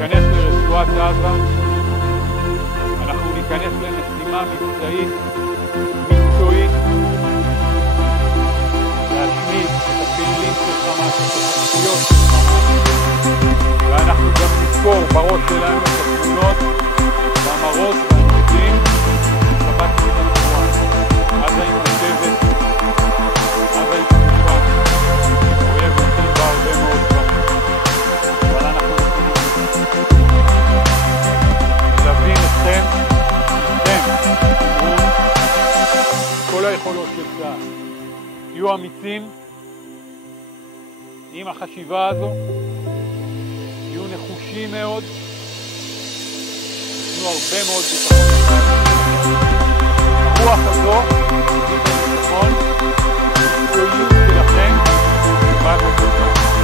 ניכנס לרצועת עזה, אנחנו ניכנס למשימה מבצעית, מקצועית, להשמיד את הפעילים של חמאס, את התשתיות של חמאס, ואנחנו גם נזכור בראש שלנו את התמונות והמראות והנושאים שבת קיבלנו תמורה. עזה היא מושבת, עזה היא תקופה, אויב יוצאים בה הרבה מאוד דברים, אבל אנחנו נותנים את זה. מלווים אתכם, תמרו, כל היכולות של צה"ל. תהיו אמיצים עם החשיבה הזו, תהיו נחושים מאוד, תנו הרבה מאוד ביטחון. הרוח הזו, ביטחון, המקצועיות שלכם, באה בתוצאה.